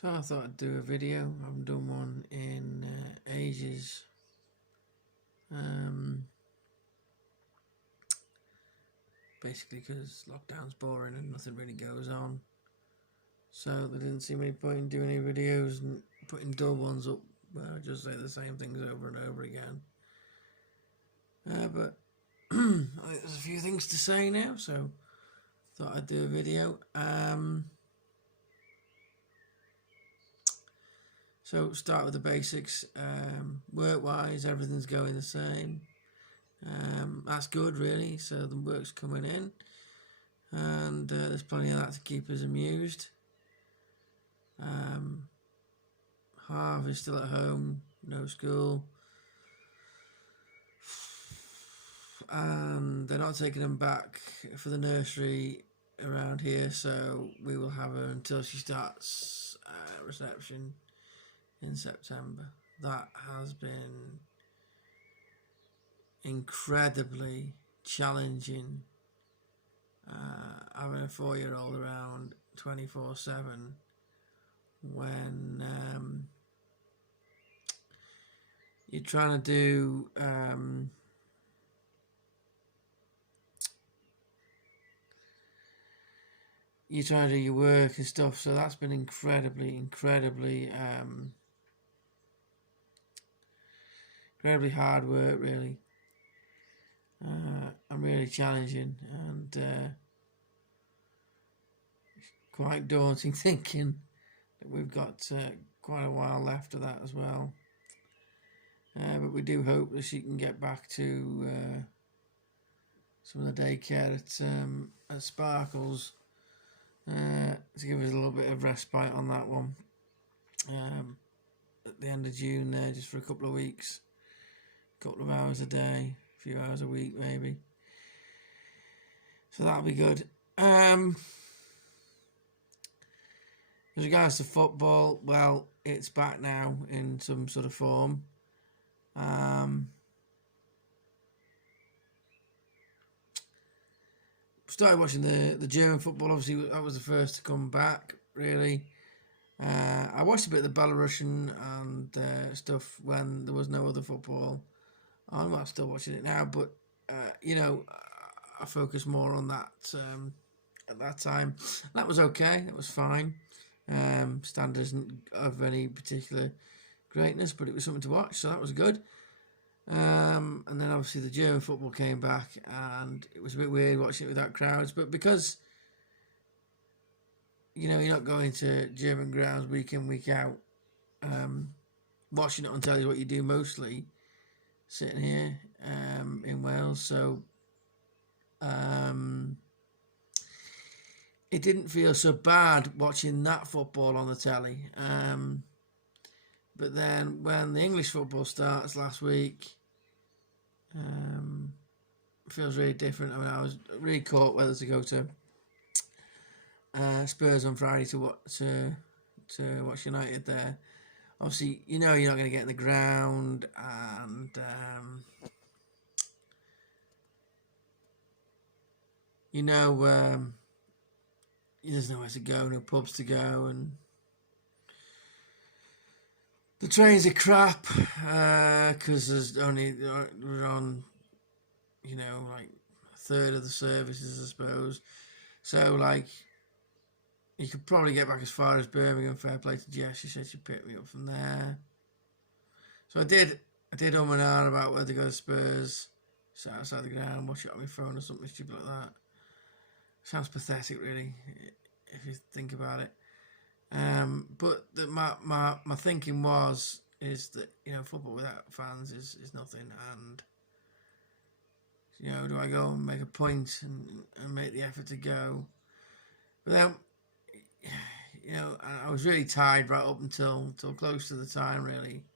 So I thought I'd do a video. I haven't done one in ages. Basically because lockdown's boring and nothing really goes on. So there didn't seem any point in doing any videos and putting dull ones up where I just say the same things over and over again. But I think there's a few things to say now, so thought I'd do a video. So start with the basics. Work-wise, everything's going the same. That's good, really. So the work's coming in, and there's plenty of that to keep us amused. Harv is still at home, no school, and they're not taking him back for the nursery around here, so we will have her until she starts reception in September. That has been incredibly challenging, having a 4-year-old around 24/7 when you're trying to do your work and stuff. So that's been incredibly hard work, really, and really challenging, and quite daunting thinking that we've got quite a while left of that as well. But we do hope that she can get back to some of the daycare at Sparkles to give us a little bit of respite on that one at the end of June there, just for a couple of weeks, a couple of hours a day, a few hours a week maybe. So that'll be good. As regards to football, well, it's back now in some sort of form. Started watching the German football. Obviously, that was the first to come back, really. I watched a bit of the Belarusian and stuff when there was no other football. I'm not still watching it now, but I focus more on that at that time. That was okay. That was fine. Standard isn't of any particular greatness, but it was something to watch, so that was good. And then obviously the German football came back, and it was a bit weird watching it without crowds, but because you're not going to German grounds week in, week out, watching it on telly is what you do mostly, sitting here in Wales, so it didn't feel so bad watching that football on the telly. But then when the English football starts last week, it feels really different. I mean, I was really caught whether to go to Spurs on Friday to watch United there. Obviously, you're not going to get in the ground, and there's nowhere to go, no pubs to go, and the trains are crap because we're on like a third of the services, I suppose. So like, you could probably get back as far as Birmingham. Fair play to Jess, she said she'd pick me up from there. So I did and about whether to go to Spurs, sit outside the ground, watch it on my phone or something stupid like that. Sounds pathetic, really, if you think about it. But my thinking is that football without fans is nothing, and do I go and make a point and make the effort to go? But then I was really tired right up until close to the time, really.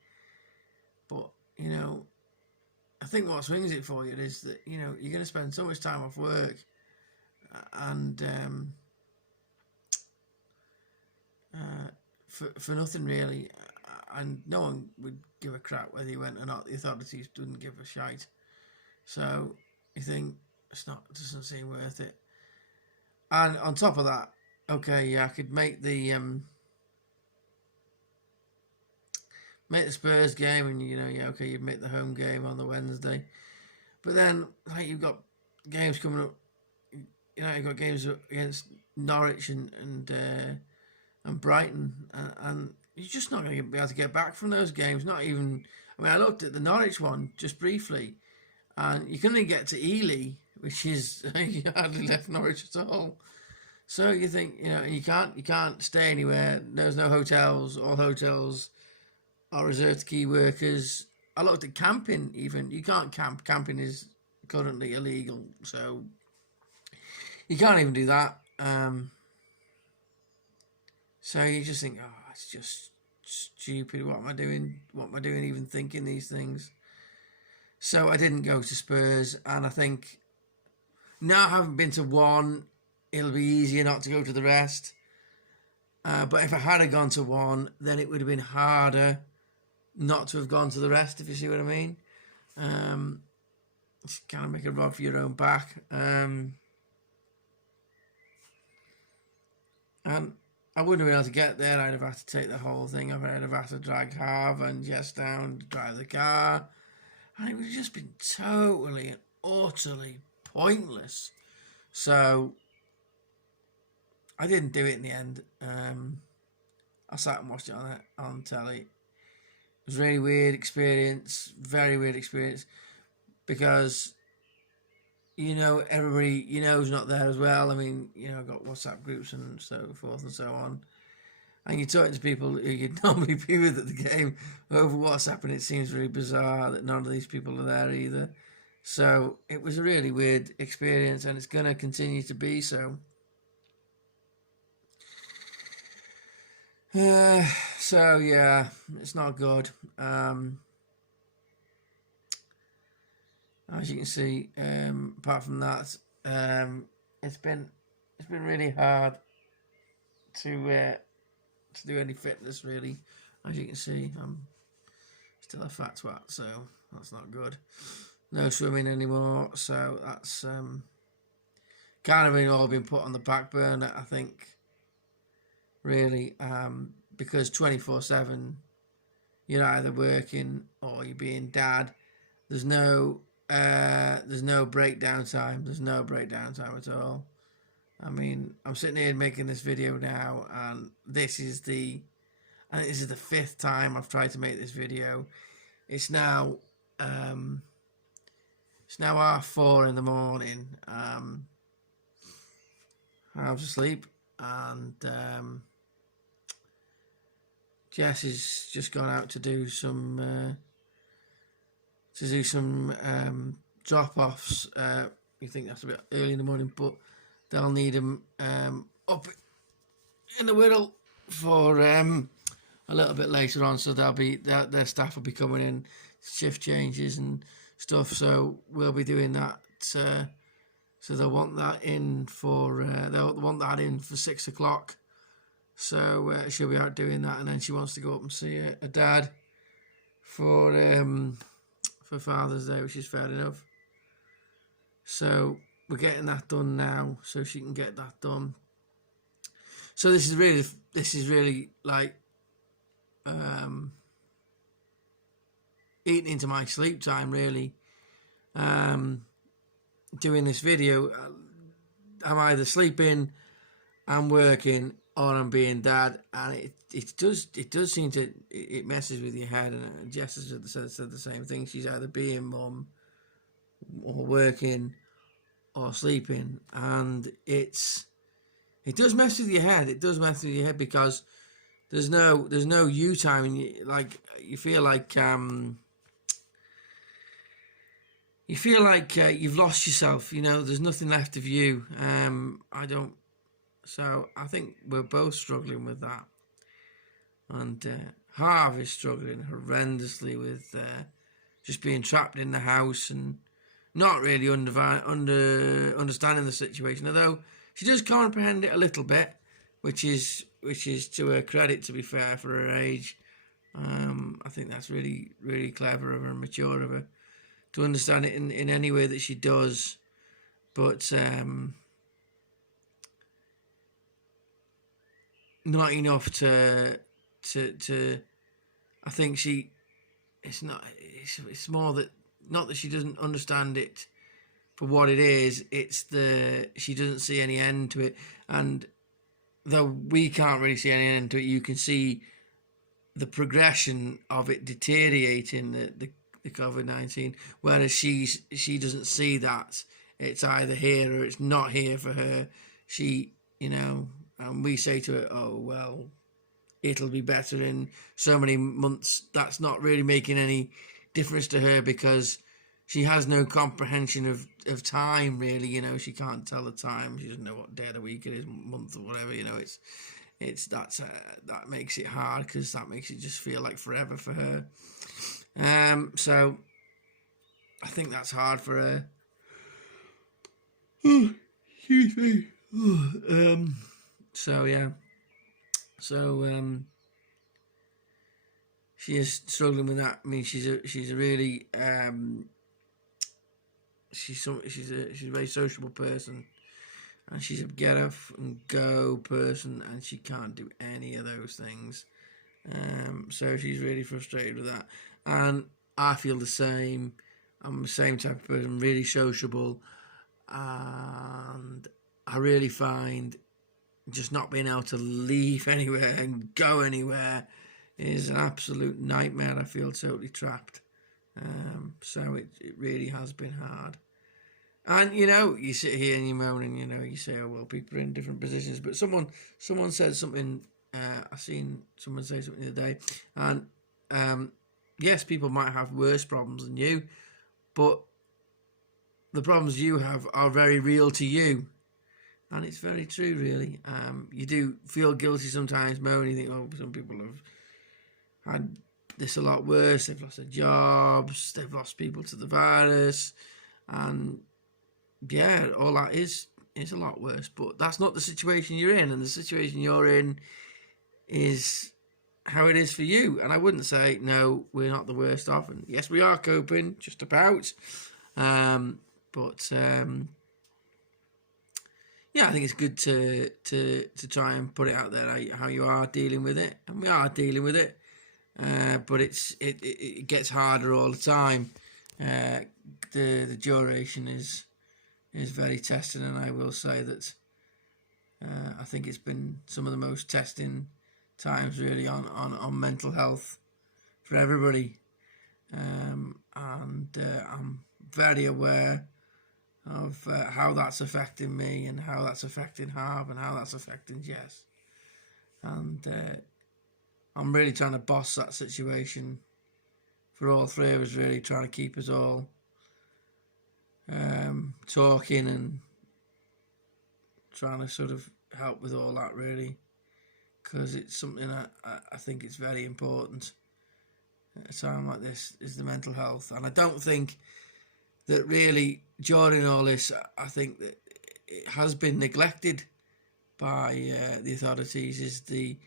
But I think what swings it for you is that you're going to spend so much time off work, and for nothing really, and no one would give a crap whether you went or not. The authorities didn't give a shite. So you think it doesn't seem worth it. And on top of that, okay, yeah, I could make the make the Spurs game, and you know, yeah, okay, you make the home game on the Wednesday, but then like you've got games coming up. You know, you've got games against Norwich and Brighton, and you're just not going to be able to get back from those games. Not even. I mean, I looked at the Norwich one just briefly, and you can only get to Ely, which is you hardly left Norwich at all. So you think, you know, you can't stay anywhere. There's no hotels. All hotels are reserved to key workers. I looked at camping. Even you can't camp. Camping is currently illegal, so you can't even do that. So you just think, oh, it's just stupid. What am I doing? What am I doing? Even thinking these things. So I didn't go to Spurs, and I think now I haven't been to one, it'll be easier not to go to the rest. But if I had gone to one, then it would have been harder not to have gone to the rest, if you see what I mean. Just kind of make a rod for your own back. And I wouldn't have been able to get there. I'd have had to take the whole thing. I'd have had to drag Harv and Jess down to drive the car. And it would have just been totally and utterly pointless. So I didn't do it in the end. I sat and watched it on telly. It was a really weird experience, very weird experience, because you know everybody you know is not there as well. I mean, you know, I've got WhatsApp groups and so forth and so on, and you're talking to people who you'd normally be with at the game over WhatsApp, and it seems really bizarre that none of these people are there either. So it was a really weird experience, and it's going to continue to be so. So yeah, it's not good. As you can see, apart from that, it's been really hard to do any fitness really. As you can see, I'm still a fat twat, so that's not good. No swimming anymore, so that's kind of all been put on the back burner, I think. Really, because 24/7, you're either working or you're being dad. There's no breakdown time. There's no breakdown time at all. I mean, I'm sitting here making this video now, and this is the 5th time I've tried to make this video. It's now 4:30 in the morning. I was asleep, and Jess has just gone out to do some drop-offs. You think that's a bit early in the morning, but they'll need them up in the Wirral for a little bit later on. So their staff will be coming in, shift changes and stuff. So we'll be doing that. So they'll want that in for 6 o'clock. So she'll be out doing that, and then she wants to go up and see her dad for Father's Day, which is fair enough. So we're getting that done now, so she can get that done. So this is really like eating into my sleep time, really. Doing this video, I'm either sleeping, I'm working, or I'm being dad, and it does seem to it messes with your head. And Jess has said the same thing. She's either being mum or working or sleeping, and it does mess with your head. It does mess with your head because there's no you time, and you feel like you've lost yourself. You know, there's nothing left of you. So I think we're both struggling with that, and Harv is struggling horrendously with just being trapped in the house and not really understanding the situation. Although she does comprehend it a little bit, which is to her credit. To be fair, for her age, I think that's really really clever of her and mature of her to understand it in any way that she does, but. Not enough to I think it's more that, not that she doesn't understand it for what it is, it's she doesn't see any end to it. And though we can't really see any end to it, you can see the progression of it deteriorating, the COVID-19, whereas she doesn't see that. It's either here or it's not here for her. She, and we say to her, oh, well, it'll be better in so many months. That's not really making any difference to her, because she has no comprehension of time, really. She can't tell the time. She doesn't know what day of the week it is, month, or whatever. That makes it hard, because that makes it just feel like forever for her. So I think that's hard for her. Excuse me. So yeah. So she is struggling with that. I mean, she's a really she's a very sociable person, and she's a get up and go person, and she can't do any of those things. So she's really frustrated with that, and I feel the same. I'm the same type of person, really sociable, and I really find just not being able to leave anywhere and go anywhere is an absolute nightmare. I feel totally trapped. So it really has been hard. And you sit here and you moan, and you say, oh well, people are in different positions. But someone said something. I seen someone say something the other day, and yes, people might have worse problems than you, but the problems you have are very real to you. And it's very true, really. You do feel guilty sometimes, Mo, and you think, oh, some people have had this a lot worse. They've lost their jobs, they've lost people to the virus, and yeah, all that is a lot worse. But that's not the situation you're in, and the situation you're in is how it is for you. And I wouldn't say, no, we're not the worst off. And yes, we are coping, just about. But yeah, I think it's good to try and put it out there how you are dealing with it, and we are dealing with it. But it gets harder all the time. The duration is very testing, and I will say that I think it's been some of the most testing times, really, on mental health for everybody. And I'm very aware of how that's affecting me, and how that's affecting Harv, and how that's affecting Jess. And I'm really trying to boss that situation for all three of us, really trying to keep us all talking, and trying to sort of help with all that, really, because it's something I think it's very important at a time like this, is the mental health. And I don't think that really during all this, I think that it has been neglected by the authorities, is the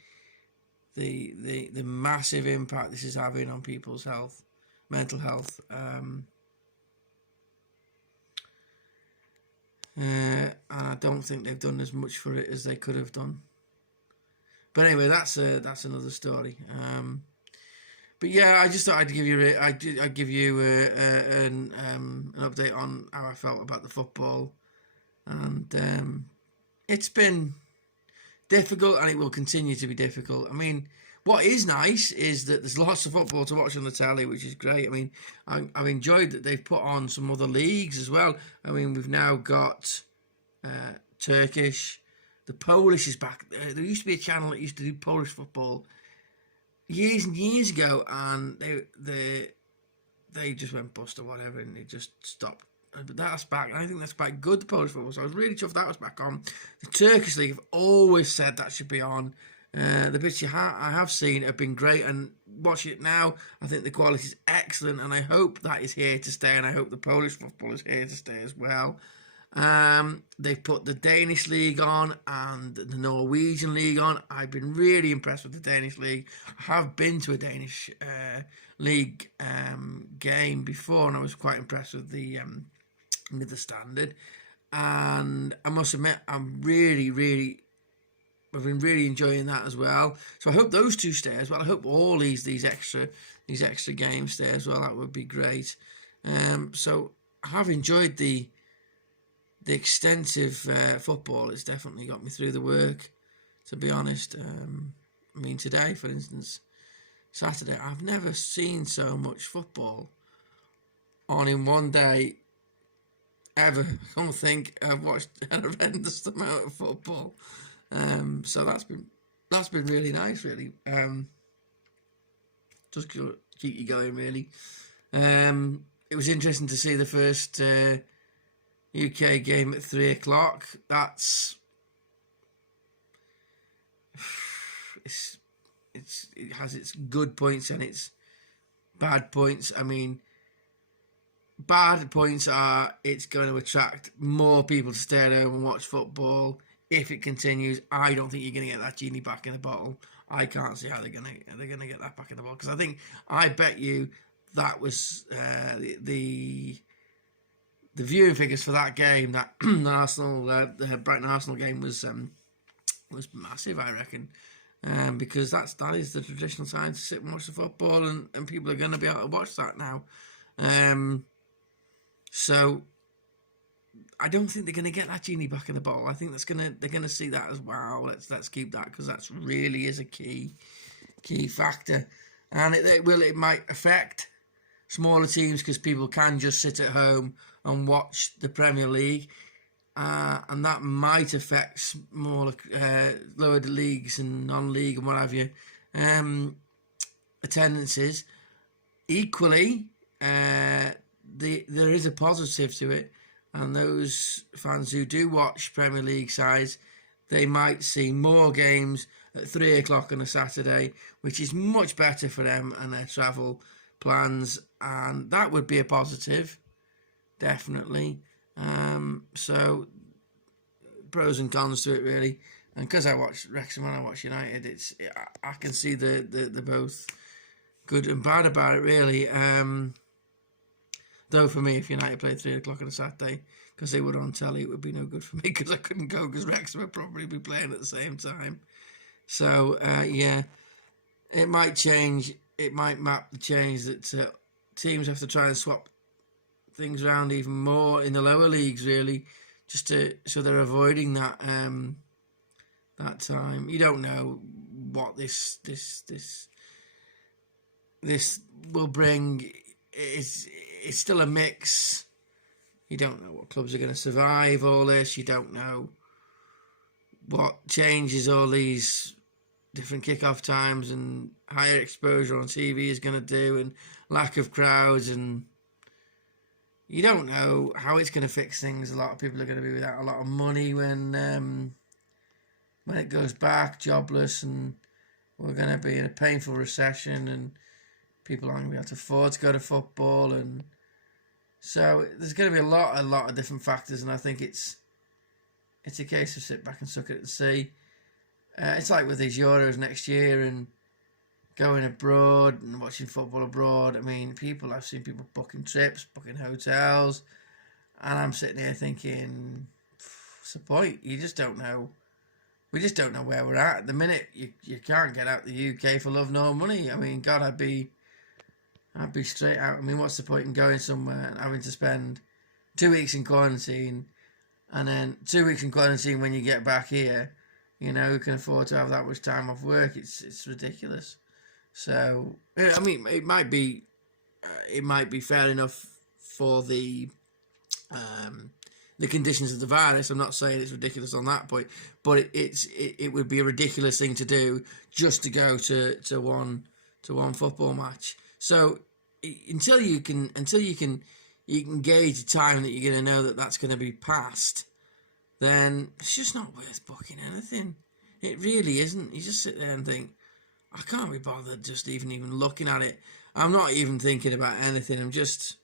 massive impact this is having on people's health, mental health. And I don't think they've done as much for it as they could have done. But anyway, that's another story. But yeah, I just thought I'd give you an update on how I felt about the football, and it's been difficult, and it will continue to be difficult. I mean, what is nice is that there's lots of football to watch on the telly, which is great. I mean, I've enjoyed that they've put on some other leagues as well. I mean, we've now got Turkish, the Polish is back. There used to be a channel that used to do Polish football years and years ago, and they just went bust or whatever, and they just stopped. But that's back, and I think that's quite good, the Polish football. So I was really chuffed that was back on. The Turkish league, I've always said that should be on. The bits I have seen have been great, and watch it now, I think the quality is excellent, and I hope that is here to stay, and I hope the Polish football is here to stay as well. They've put the Danish league on and the Norwegian league on. I've been really impressed with the Danish league. I have been to a Danish league game before, and I was quite impressed with the standard. And I must admit, I'm really, really I've been really enjoying that as well. So I hope those two stay as well. I hope all these extra games stay as well. That would be great. So I have enjoyed the extensive football. It's definitely got me through the work, to be honest. I mean, today, for instance, Saturday, I've never seen so much football on in one day ever. I don't think I've watched an horrendous amount of football. So that's been really nice, really. Just keep you going, really. It was interesting to see the first UK game at 3:00. It has its good points and its bad points. I mean, bad points are it's going to attract more people to stay at home and watch football if it continues. I don't think you're going to get that genie back in the bottle. I can't see how they're going to get that back in the bottle, because I bet you that was the viewing figures for that game, that the Brighton Arsenal game was massive, I reckon. Because that is the traditional time to sit and watch the football, and people are going to be able to watch that now. So I don't think they're going to get that genie back in the bottle. I think they're going to see that as wow. Let's keep that, because that really is a key factor, and it might affect smaller teams because people can just sit at home and watch the Premier League. And that might affect smaller, lower leagues and non-league and what have you, attendances. Equally, there is a positive to it, and those fans who do watch Premier League sides, they might see more games at 3:00 on a Saturday, which is much better for them and their travel plans, and that would be a positive, definitely. So pros and cons to it, really. And because I watch Wrexham and I watch United, I can see the both good and bad about it, really. Though for me, if United played 3:00 on a Saturday, because they were on telly, it would be no good for me, because I couldn't go, because Wrexham would probably be playing at the same time. So yeah, it might change. It might map the change that teams have to try and swap things around even more in the lower leagues, really, just so they're avoiding that that time. You don't know what this will bring. It's still a mix. You don't know what clubs are going to survive all this. You don't know what changes all these different kickoff times and higher exposure on TV is going to do, and lack of crowds, and you don't know how it's going to fix things. A lot of people are going to be without a lot of money when it goes back, jobless, and we're going to be in a painful recession, and people aren't going to be able to afford to go to football, and so there's going to be a lot of different factors, and I think it's a case of sit back and suck it and see. It's like with these Euros next year and going abroad and watching football abroad. I mean, I've seen people booking trips, booking hotels, and I'm sitting here thinking, what's the point? You just don't know. We just don't know where we're at the minute. You can't get out the UK for love nor money. I mean, God, I'd be straight out. I mean, what's the point in going somewhere and having to spend 2 weeks in quarantine, and then 2 weeks in quarantine when you get back here? You know, who can afford to have that much time off work? It's ridiculous. So, I mean, it might be fair enough for the conditions of the virus. I'm not saying it's ridiculous on that point, but it would be a ridiculous thing to do just to go to one football match. So until you can gauge the time that you're going to know that that's going to be passed, then it's just not worth booking anything. It really isn't. You just sit there and think, I can't be bothered just even looking at it. I'm not even thinking about anything. I'm just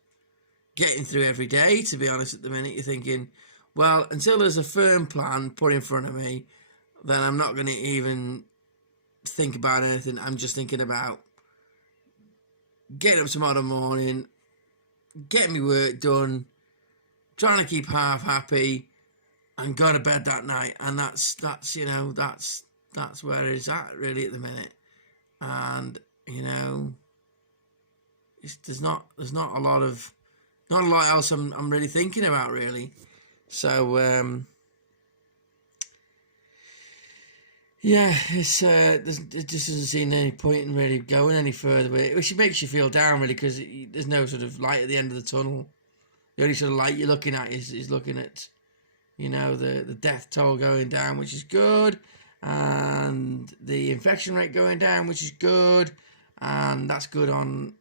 getting through every day, to be honest, at the minute. You're thinking, well, until there's a firm plan put in front of me, then I'm not going to even think about anything. I'm just thinking about getting up tomorrow morning, getting my work done, trying to keep half happy, and go to bed that night. And that's that's where it's at really at the minute. And you know, there's not a lot else I'm really thinking about really. So yeah, it's it just doesn't seem any point in really going any further with it, which makes you feel down really, because there's no sort of light at the end of the tunnel. The only sort of light you're looking at is looking at, you know, the death toll going down, which is good, and the infection rate going down, which is good, and that's good on,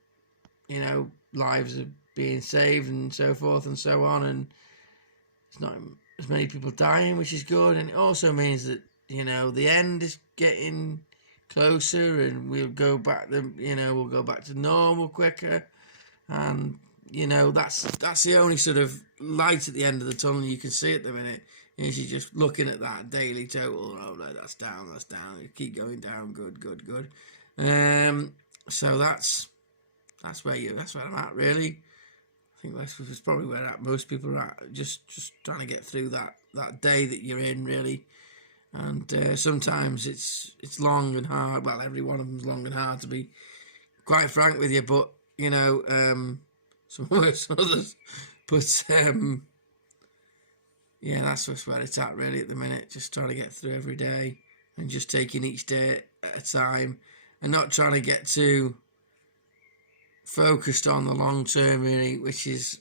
you know, lives are being saved and so forth and so on, and it's not as many people dying, which is good, and it also means that, you know, the end is getting closer, and we'll go back to normal quicker, and you know, that's the only sort of light at the end of the tunnel you can see at the minute. Is you just looking at that daily total. Oh no, that's down. You keep going down. Good. So that's where I'm at really. I think that's probably where most people are at. Just trying to get through that day that you're in really. And sometimes it's long and hard. Well, every one of them's long and hard, to be quite frank with you. But you know, some worse than others. But yeah, that's just where it's at really at the minute. Just trying to get through every day and just taking each day at a time, and not trying to get too focused on the long term really, which is,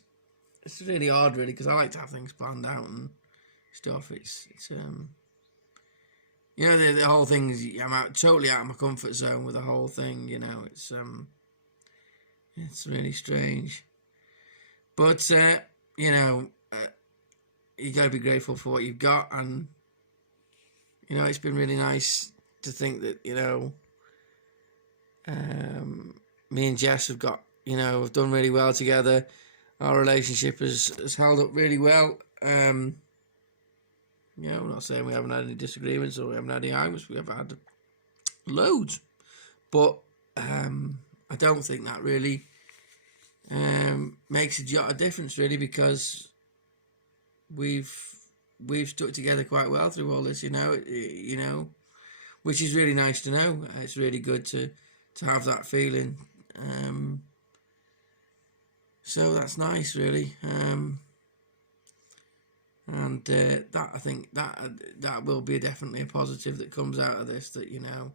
it's really odd really, because I like to have things planned out and stuff. It's you know, the whole thing is, I'm totally out of my comfort zone with the whole thing. You know, it's really strange. But you know, you got to be grateful for what you've got, and you know, it's been really nice to think that, you know, me and Jess have got, you know, we've done really well together. Our relationship has held up really well. You know, I'm not saying we haven't had any disagreements or we haven't had any arguments. We have had loads, but I don't think that really makes a jot of difference really, because we've stuck together quite well through all this, you know, which is really nice to know. It's really good to have that feeling. So that's nice, really. And that, I think that will be definitely a positive that comes out of this. That, you know,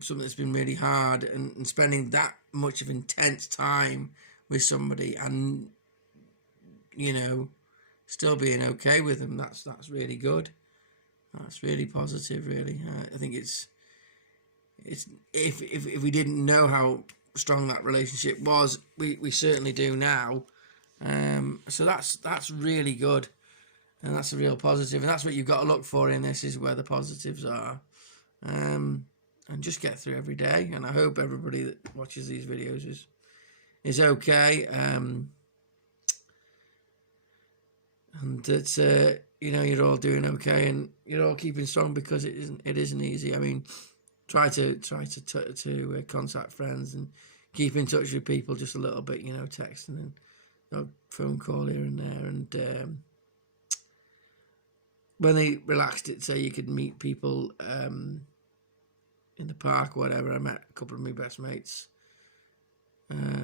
something that's been really hard, and spending that much of intense time with somebody, and you know, still being okay with them. That's really good. That's really positive, really. I think it's if we didn't know how strong that relationship was, we certainly do now. So that's really good, and that's a real positive, and that's what you've got to look for in this, is where the positives are. And just get through every day, and I hope everybody that watches these videos is okay. And that you know, you're all doing okay, and you're all keeping strong, because it isn't easy. I mean, try to contact friends and keep in touch with people just a little bit, you know, texting and, you know, phone call here and there. And when they relaxed it, say you could meet people in the park or whatever. I met a couple of my best mates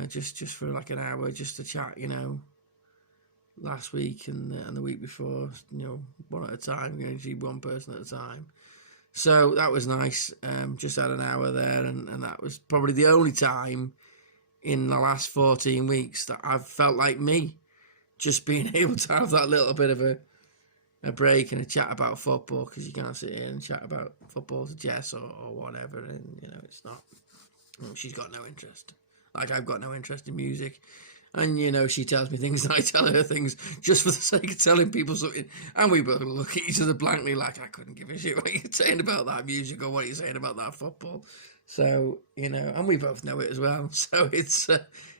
just for like an hour, just to chat, you know, last week and the week before, you know, one at a time, usually one person at a time. So that was nice. Just had an hour there, and that was probably the only time in the last 14 weeks that I've felt like me, just being able to have that little bit of a break and a chat about football, because you can't sit here and chat about football to Jess or whatever, and you know, it's not, well, she's got no interest, like I've got no interest in music. And, you know, she tells me things and I tell her things just for the sake of telling people something. And we both look at each other blankly like, I couldn't give a shit what you're saying about that music or what you're saying about that football. So, you know, and we both know it as well. So it's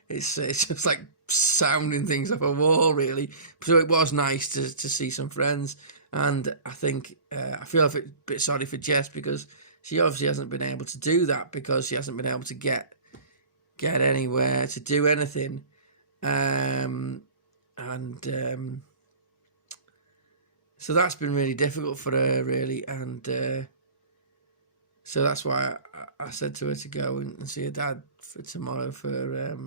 just like sounding things off a wall, really. So it was nice to see some friends. And I think I feel a bit sorry for Jess, because she obviously hasn't been able to do that, because she hasn't been able to get anywhere to do anything. So that's been really difficult for her, really, and So that's why I said to her to go and see her dad for tomorrow for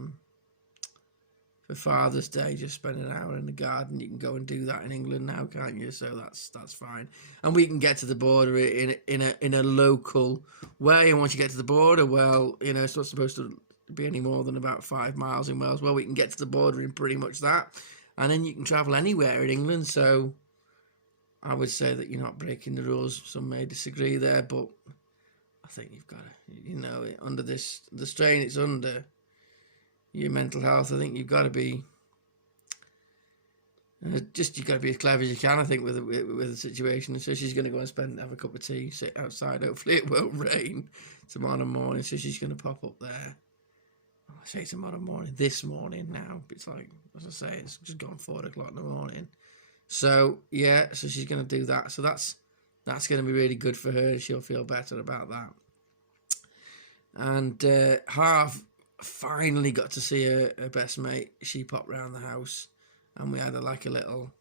Father's Day. Just spend an hour in the garden. You can go and do that in England now, can't you? So that's fine. And we can get to the border in a local way. And once you get to the border, well, you know, it's not supposed to be any more than about 5 miles in Wales. Well, we can get to the border in pretty much that, and then you can travel anywhere in England. So I would say that you're not breaking the rules. Some may disagree there, but I think you've got to, you know, under the strain it's under, your mental health, I think you've got to be you've got to be as clever as you can, I think, with the situation. So she's going to go and have a cup of tea, sit outside. Hopefully it won't rain tomorrow morning. So she's going to pop up there. I say tomorrow morning, this morning now. It's like, as I say, it's just gone 4 o'clock in the morning. So yeah, so she's going to do that. So that's going to be really good for her. She'll feel better about that. And Harv finally got to see her best mate. She popped round the house, and we had a little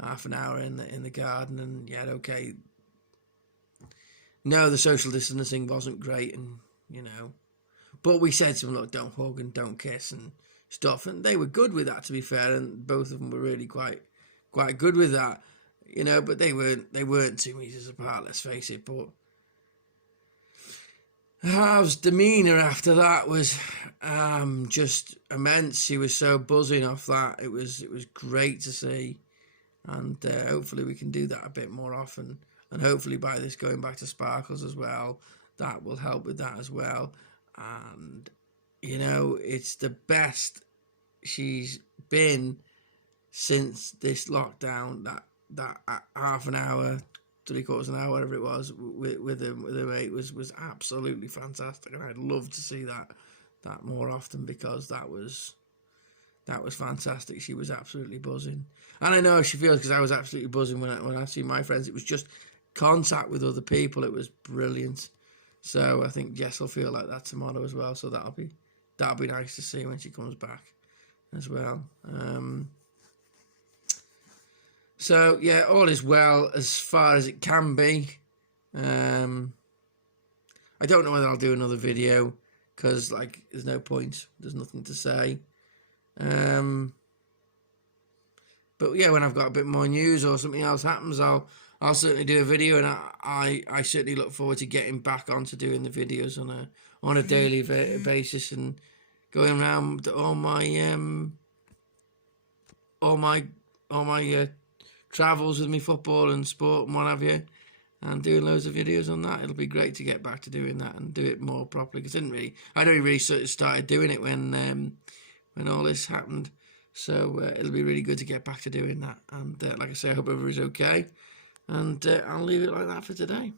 half an hour in the garden. And yeah, okay. No, the social distancing wasn't great, and you know, but we said to them, look, don't hug and don't kiss and stuff, and they were good with that, to be fair, and both of them were really quite good with that, you know. But they weren't 2 meters apart, let's face it. But Harv's demeanour after that was just immense. She was so buzzing off that. It was great to see, and hopefully we can do that a bit more often. And hopefully by this going back to Sparkles as well, that will help with that as well. And you know, it's the best she's been since this lockdown. That half an hour, 3/4 an hour, whatever it was, with her mate was absolutely fantastic, and I'd love to see that more often, because that was fantastic. She was absolutely buzzing, and I know she feels, because I was absolutely buzzing when I see my friends. It was just contact with other people. It was brilliant. So I think Jess will feel like that tomorrow as well. So that'll be nice to see when she comes back as well. So yeah, all is well as far as it can be. I don't know whether I'll do another video, because there's no point. There's nothing to say. But yeah, when I've got a bit more news or something else happens, I'll certainly do a video, and I certainly look forward to getting back onto doing the videos on a daily basis, and going around all my travels with me football and sport and what have you, and doing loads of videos on that. It'll be great to get back to doing that and do it more properly, because I'd only really sort of started doing it when all this happened. So it'll be really good to get back to doing that. And like I say, I hope everybody's okay, and I'll leave it like that for today.